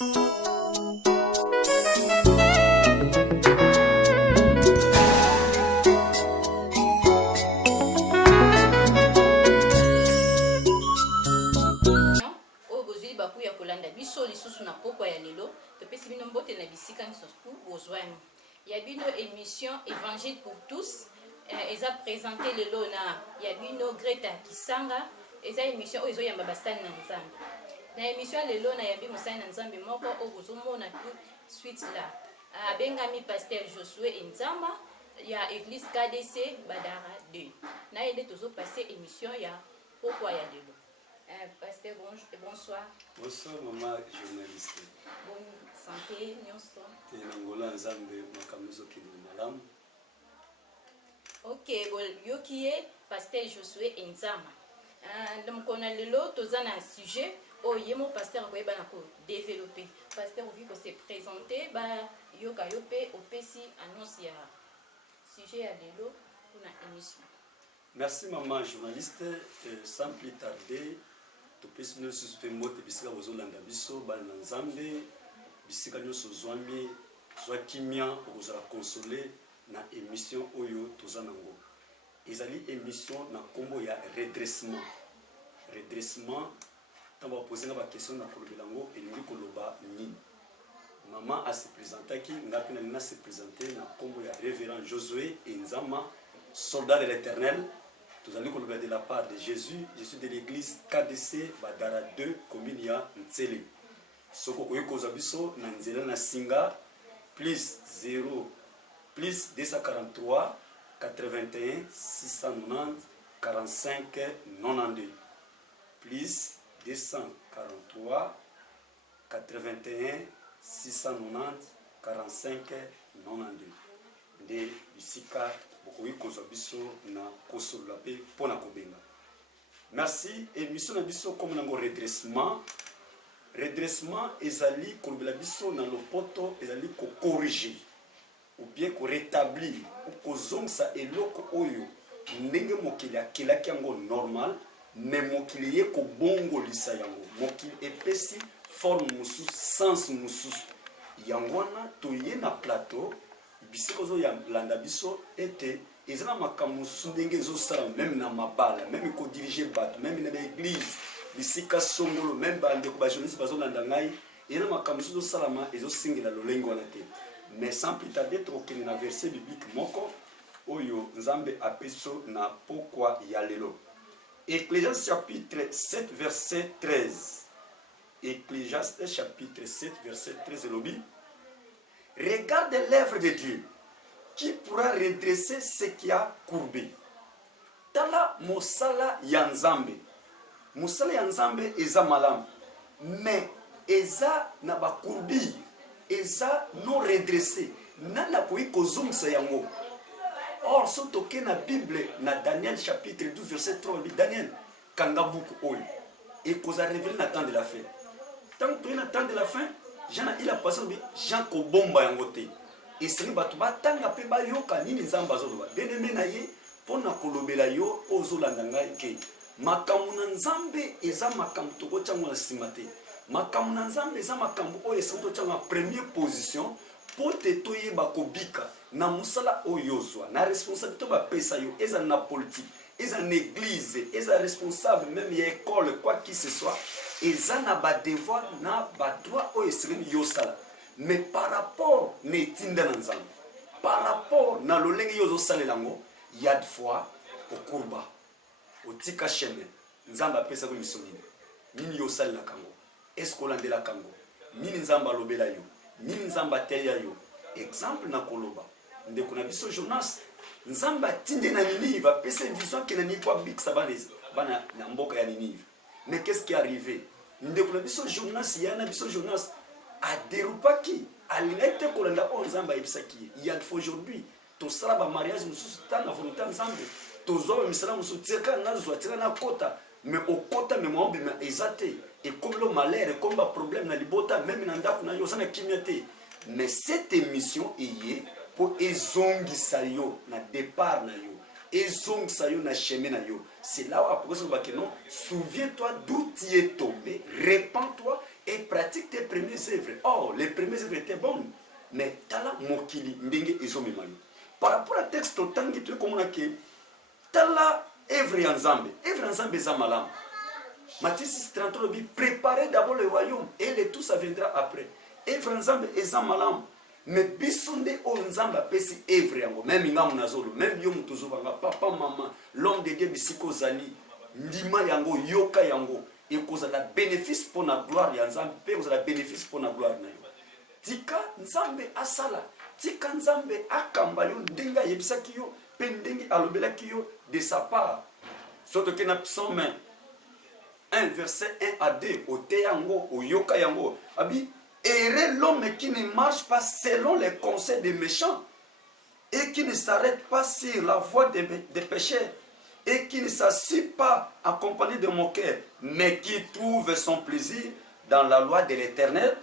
Il y a une émission Évangile pour tous. Ils ont présenté le lot na. Il y a une Greta Kisanga. Ils ont émission où ils ont yamba basani na nzambe. Na émission le lot na yabi musani na nzambe moko obuzumo na tout suite là. Bengami pasteur Josué Nzama. Il y a église KDC Badara 2. Na yede tozo passer émission ya pourquoi il y a de l'eau. Pasteur, bonsoir. Bonsoir, maman journaliste. Bonne santé, nyonso. Tenangola nzambe makamuzo kini malamu. Ok, yoki est pasteur Josué Nzama. Donc on a le lot, toza na sujet o yemo pasteur ko eba na ko développer. Pasteur ovi ko se présenter ba yoka yope opesi annonce ya sujet ya lelo pour na émission. Merci maman journaliste, sans plus tarder. Topesi no suspect mote bisika bozolanda biso bana nzambe bisika nyoso zwami zwa kimia okozala consoler na émission oyo tozanango ezali émission na kombo ya redressement tamba poser ba question na kolobelango elingi koloba nini maman a se présentaki ngapi na se présenter na kombo ya révérend Josué Nzama soldat de l'Éternel. Tous allons de la part de Jésus. Je suis de l'église KDC Badara 2, commune ya Ntsele. Soko koyo kozabiso na nzela na singa plus 0 plus 243 81 690 45 92 plus 243 81 690 45 92 de bisika bokoyi kozwa biso na kosolola pe mpona kobenga. Merci. Émission na biso comme nango redressement ezali kolobela biso na lopoto ezali kocorriger ou bien korétablir ou kozongisa eloko oyo ndenge mokili akelaki yango normal me mokili ye kobongolisa yango mokili epesi forme mosusu sens mosusu yango wana toye na plateau bisiko zo ya landa biso ete ezana makambo ndenge ezosala même na mabala même ko diriger bato même na église bisika songolo même bande ko ba journaliste bazolanda ngai ena makambo ezosalama ezosingela lolengo wana te mais sans plus tarder tokende na verset biblique moko oyo nzambe apeso na pourquoi ya lelo. Ecclésiaste chapitre 7 verset 13. Ecclésiaste chapitre 7 verset 13 lobi. Regarde l'œuvre de Dieu, qui pourra redresser ce qui a courbé. Tala mosala yanzambe. Mosala yanzambe eza malam. Mais eza na ba courbi, eza non redressé. Nana koyi kozumsa yango. Or, si toke na Bible, na Daniel chapitre 12 verset 3, Daniel kangabuku oyo. Et koza révélé na temps de la fin. Tant que na temps de la fin, Jean il a passé Jean ko bomba yango te. Et c'est bato batanga pe ba yoka nini nzamba zoloba. Bien-aimé na ye pona kolobela yo ozolanda ngai ke. Makambo na nzambe eza makambo toko tyango na simate. Makambo na nzambe eza makambo oyo esanto tyango na première position po te toyeba kobika na musala oyozwa na responsabilité ba pesa yo eza na politique eza na église eza responsable même ya école quoi qu'il ce soit eza na ba devoir na ba droit oyo esengeli yosala. Mais par rapport ne tinda na nzambe par rapport na lolenge yozosalela ngo ya de fois okurba otika chemin nzambe apesa ko misonini nini yosalela kango est-ce que olandela kango nini nzambe alobela yo nini nzambe ateya yo exemple na koloba ndeko na biso Jonas nzambe atinde na Ninive apesa vision ke na Ninive kwa bikisa bana na mboka ya Ninive. Mais qu'est-ce qui est arrivé? Ndeko na biso Jonas yana biso Jonas a dérupaki alingate kolanda o nzambe ibisaki ya aujourd'hui to sala ba mariage mususu tana volonté nzambe to zo misala mususu tseka na zo tseka na kota mais au kota mais moi bien exaté et comme le malheur et comme ba problème na libota même na ndako na yo sana kimiate. Mais cette émission est pour ezongisa yo na départ na yo ezongisa yo na chemin na yo. C'est là où après ça va que non, souviens-toi d'où tu es tombé, répands-toi et pratique pratique tes premières œuvres. Oh, les premières œuvres étaient bonnes. Mais tala mokili ndenge ezomemali. Par rapport à texte otangi tu comme on a que tala œuvre ya nzambe. Œuvre ya nzambe eza malamu. Matthieu 6:33 dit préparez d'abord le royaume et le tout ça viendra après. Œuvre ya nzambe eza malamu. Mais biso nde oyo nzambe apesi œuvre yango même ingamu nazolo même yo mutu ozobanga papa mama l'homme de Dieu bisiko ozali ndima yango yoka yango ekozala bénéfice pour la gloire ya nzambe pe ekozala bénéfice pour la gloire na yo. Tika nzambe asala tika nzambe akamba yo ndenge ayebisaki yo pe ndenge alobelaki yo de sa part. Soto ke na psaume 1 verset 1 à 2 ote yango oyoka yango abi heureux l'homme qui ne marche pas selon les conseils des méchants et qui ne s'arrête pas sur la voie des pécheurs et qui ne s'assied pas accompagné de moqueurs, mais qui trouve son plaisir dans la loi de l'Éternel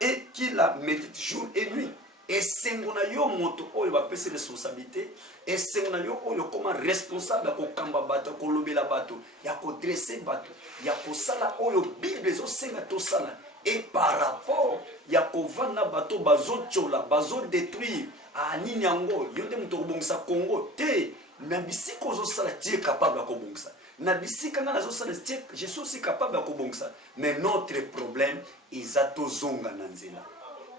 et qui la médite jour et nuit. Et c'est yo moto oyo ba pese responsabilité et c'est yo oyo comme responsable ko kamba bato ko lobela bato ya ko dresser bato ya ko sala oyo bible zo senga to sala et par rapport ya ko vana bato bazo chola bazo détruire anini yango yonde moto ko bongisa Congo te na bisiko zo sala tie capable ko bongisa na bisika nga zo sala tie je suis aussi capable ko bongisa. Mais notre problème izato zonga na nzela.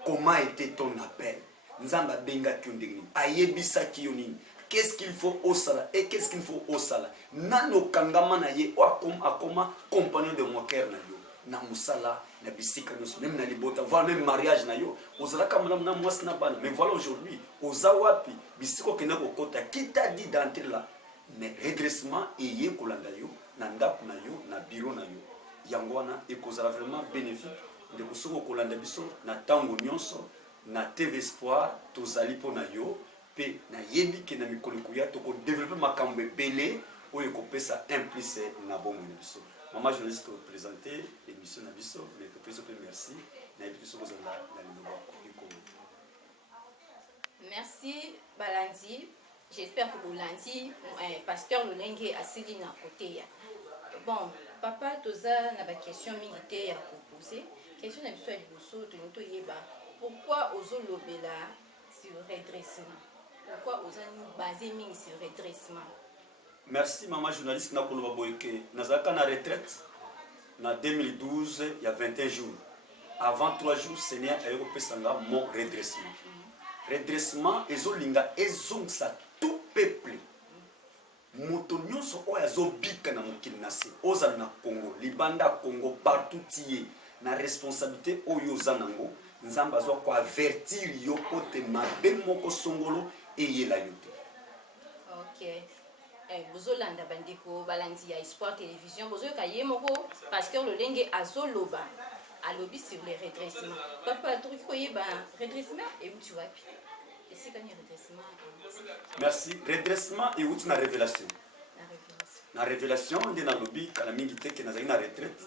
Comment était ton appel? Nzamba benga kyondegni. Ayebisa kiyonini. Qu'est-ce qu'il faut au sala et qu'est-ce qu'il faut au sala? Nano kangama na ye akoma compagnon de mon cœur na yo. Na musala na bisika nos même na libota voire même mariage na yo. Ozala kama na mwasi na bana. Mais voilà aujourd'hui, ozawapi bisiko kena ko kota qui t'a dit d'entrer là? Mais redressement eye kolanda yo na ndaku na yo na bureau na yo. Yangwana ekozala vraiment bénéfique. De kusoko kolanda biso na tango nyonso na TV Espoir tozali pona yo pe na yebi ke na mikolo kuya to ko développer makambo belé oyo ko pesa implice na bomo biso. Maman journaliste ko présenter émission na biso mais ko pesa pe merci na biso ko zala na liloba ko. Merci Balandi. J'espère que Bolandi pasteur Lolenge asili na côté. Bon, papa toza na ba question militaire à poser. Question de l'histoire du Bosso, pourquoi ozo lobela sur redressement? Pourquoi ozo nous baser sur redressement? Merci maman journaliste na koloba boyeke nazaka na retraite na 2012 il y a 21 jours. Avant 3 jours Seigneur a repesanga mon redressement. Redressement ezolinga ezongsa tout peuple. Moto nyonso oyo azobika na mokili na se ozala na Congo, libanda Congo partout tiye. Na responsabilité oyo zanango nzamba zo ko avertir yo kote mabe moko songolo eyela yote. OK. Bozolanda bandeko balandi ya Espoir télévision bozo ka yemoko parce que le lenge azoloba alobi sur les redressements. Papa truc ko yeba redressement et où tu vas puis. Et c'est quand redressement. Merci. Redressement et où tu na révélation. Na révélation de na lobi kala mingi te ke na zali na retraite.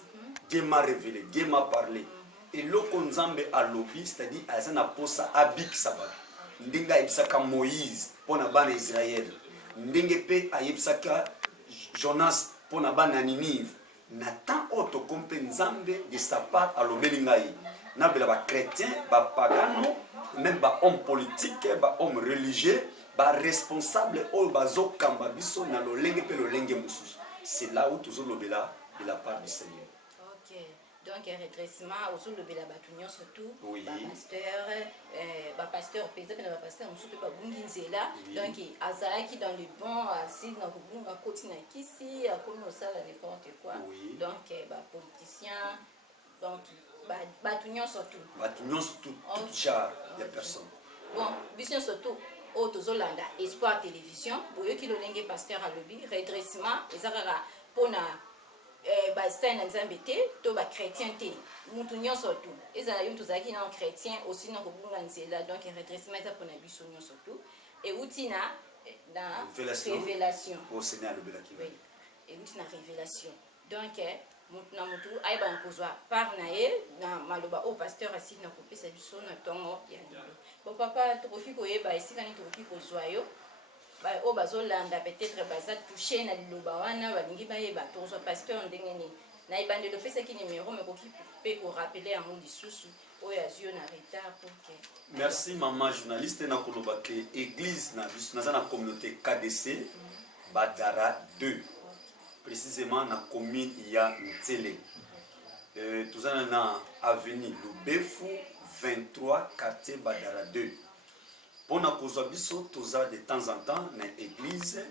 Dieu m'a révélé, Dieu m'a parlé. Et l'oko nzambe a lobby, c'est-à-dire à zana posa abik sabat. Ndinga ibsaka Moïse pour na bana Israël. Ndinge pe ayibsaka Jonas pour na bana Ninive. Natan auto kompe nzambe de sa part a lobeli ngai. Na bela ba chrétien, ba pagano, même ba homme politique, ba homme religieux, ba responsable o bazo kamba biso na lo lenge pe lo lenge mususu. C'est là où toujours lobela de la part du Seigneur. Donc redressement autour de la batunion surtout oui. Pasteur peut-être que le pasteur on soupe pas bunginzela donc azalaki dans le bon assis dans kubunga koti na kisi comme ça n'importe quoi oui. Donc politicien donc batunion surtout tout genre de personnes. Bon vision surtout autozolanda Espoir télévision boyo ki lolenge pasteur alobi redressement ezakaka pona basta na nzambe te to ba chrétien te mutu nyonso tu ezala yo tozaki na chrétien aussi na kobunga nzela donc redressement eza pona biso nyonso tu et utina na révélation au Seigneur le belaki oui et utina révélation donc mutu na mutu ayeba kozwa par na ye na maloba au pasteur asi na kopesa biso na tongo ya libe bon papa tokoki koyeba esika ni tokoki kozwa yo o bazolanda peut-être baza touché na liloba wana balingi bayeba tozwa pasteur ndenge ni na ibandelo pesa ki numéro mais koki pe ko rappeler en mot lisusu oyo azio na retard pour que merci maman journaliste na koloba ke église na biso naza na communauté KDC Badara 2 précisément na commune ya Ntsele. Tozana na avenue Lubefu 23 quartier Badara 2. Pona kozwa biso toza de temps en temps na église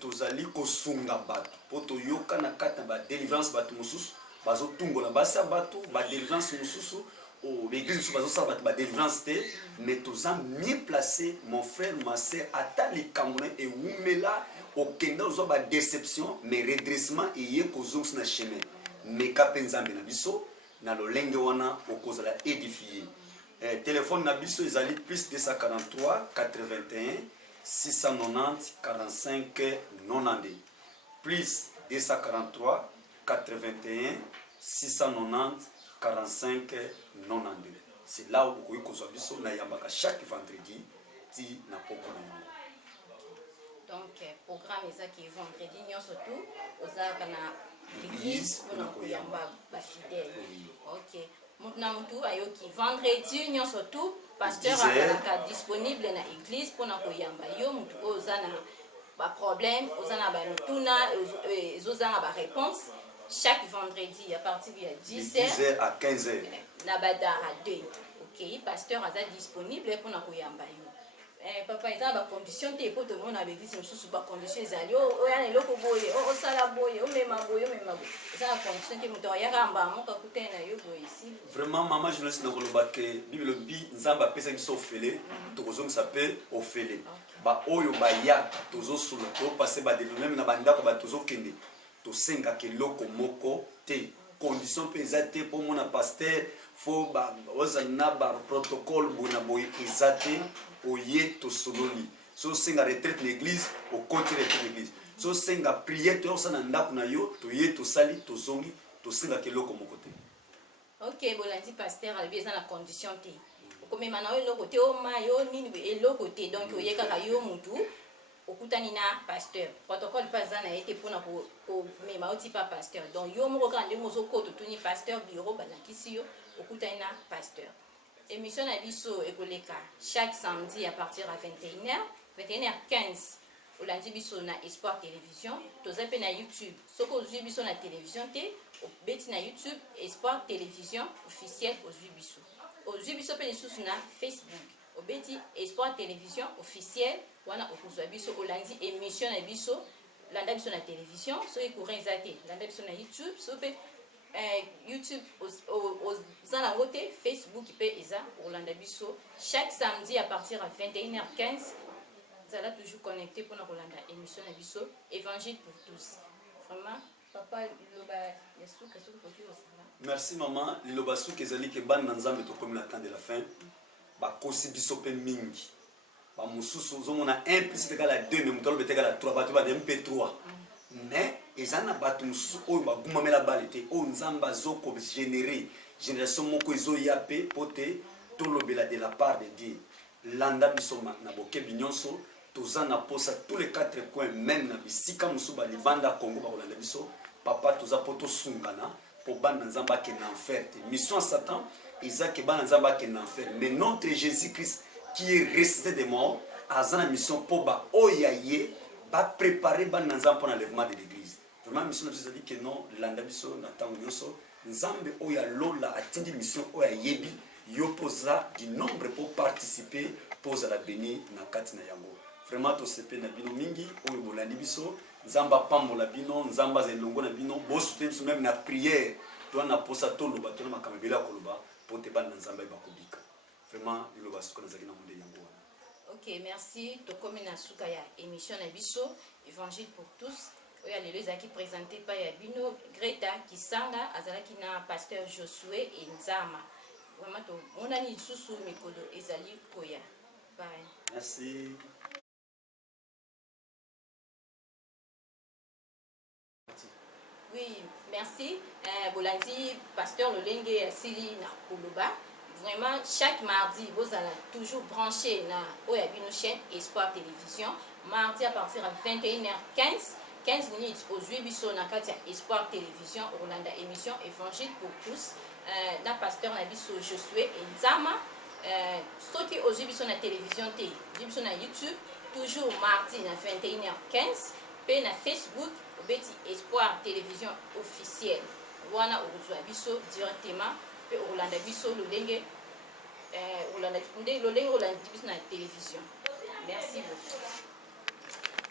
tozali kosunga bato po toyoka na kati na ba délivrance bato mosusu bazotungola basa bato ba délivrance mosusu o l'église mosusu bazosala bato ba délivrance te mais toza mieux placé mon frère ma sœur ata likambo na ewumela okenda ozwa ba déception mais redressement eye kozongisa na chemin meka mpe nzambe na biso na lolenge wana okozala édifié. Téléphone na biso ezali plus 243 81 690 45 90 plus 243 81 690 45 92. C'est là où vous pouvez consommer na yambaka chaque vendredi ti na poko na yango. Donc programme ezaki vendredi nyonso tout ozalaka na l'église pour na koyamba ba fidèle. OK. Maintenant mutu ayoki vendredi nyonso tout pasteur azalaka disponible na église pour na koyamba yo mutu ozana ba problème ozana ba mituna ozana ba réponse chaque vendredi à partir de 10h à 15h na Badara 2. OK, pasteur aza disponible pour na koyamba yo. Papa eza ba condition te po to mona ba église mususu ba condition ezali o yana eloko boye o sala boye o mema boye eza na condition te muto ya kamba moka kutena yo boye ici. Vraiment maman je laisse na koloba ke bible bi nzamba pesa biso ofele to kozongisa pe ofele ba oyo ba ya tozo sula to passer ba développer même na bandako ba tozo kende to senga ke loko moko te condition pesa te po mona pasteur fo ba ozana ba protocole bona boye ezate oye to sololi so senga retraite l'église au côté retraite l'église so senga prière to sana ndako na yo to ye to sali to zongi to senga ke loko moko te. OK, bolandi pasteur albi eza na condition te okomema na yo eloko te o mayo nini eloko te donc oyekaka yo mutu okutani na pasteur protocole pas za na été pona ko mema oti pa pasteur donc yo moko ka ndenge ozokoto tuni pasteur bureau balakisi yo okutani na pasteur. Émission na biso ekoleka chaque samedi à partir à 21h 21h15 olandi biso na Espoir Télévision toza pe na YouTube soko ozwi biso na télévision te obeti na YouTube Espoir Télévision officiel ozwi biso pe lisusu na Facebook obeti Espoir Télévision officiel wana okozwa biso olandi émission na biso landa biso na télévision so ekourant ezate landa biso na YouTube so pe YouTube aux côté Facebook peut eza Orlando biso chaque samedi à partir à 21h15 vous allez toujours connecté pour nous Orlando émission na biso évangile pour tous vraiment papa loba yasuka suka koki osala. Merci maman liloba suka ezali ke ban nzambe to comme la temps de la fin ba kosi biso pe mingi ba mususu zomona 1 plus égale à 2 mais mutalo beteka à 3 ba to ba MP3 mais ezana bato mususu oyo bagumamela bale te oyo nzamba zoko générer génération moko ezoya pe pote tolobela de la part de Dieu landa biso na bokebi nyonso toza na posa tous les quatre coins même na bisika mususu balibanda Congo bakolanda biso papa toza po tosungana po bana nzamba ke na enfer te mission Satan ezake bana nzamba ke na enfer mais notre Jésus-Christ qui est ressuscité des morts azana mission po ba oyaye ba préparer bana nzamba pour l'enlèvement de l'église. Vraiment mission nous dit que non landa biso na tango nyonso nzambe oya lola atindi mission oya yebi yo posa du nombre pour participer posa la béni na kati na yango. Vraiment to sepe na bino mingi oyo bolandi biso nzamba pambola bino nzamba zelongo na bino bo soutenir biso même na prière to na posa to loba to na makamabela koloba pour te bana nzamba ba kobika. Vraiment liloba suka na zaki na monde yango. OK, merci. Tokomi na suka ya émission na biso évangile pour tous. Oya lelo ezaki présenté par Yabino Greta Kisanga azalaki na pasteur Josué et Nzama. Vraiment to monani susu mikolo ezali koya. Bye. Merci. Oui, merci. Bolandi pasteur Lolenge Asili na Koloba. Vraiment, chaque mardi, vous allez toujours brancher na Oyabino chaîne Espoir Télévision. Mardi à partir de 21h15, 15 minutes ozwi biso na kati ya Espoir Télévision Rolanda émission Évangile pour tous na pasteur na biso Josué Nzama. Soki ozwi biso na télévision te ozwi biso na YouTube toujours mardi na 21h15 pe na Facebook obeti Espoir Télévision officielle wana okozwa biso directement pe Rolanda biso lolenge Rolanda biso na télévision. Merci beaucoup.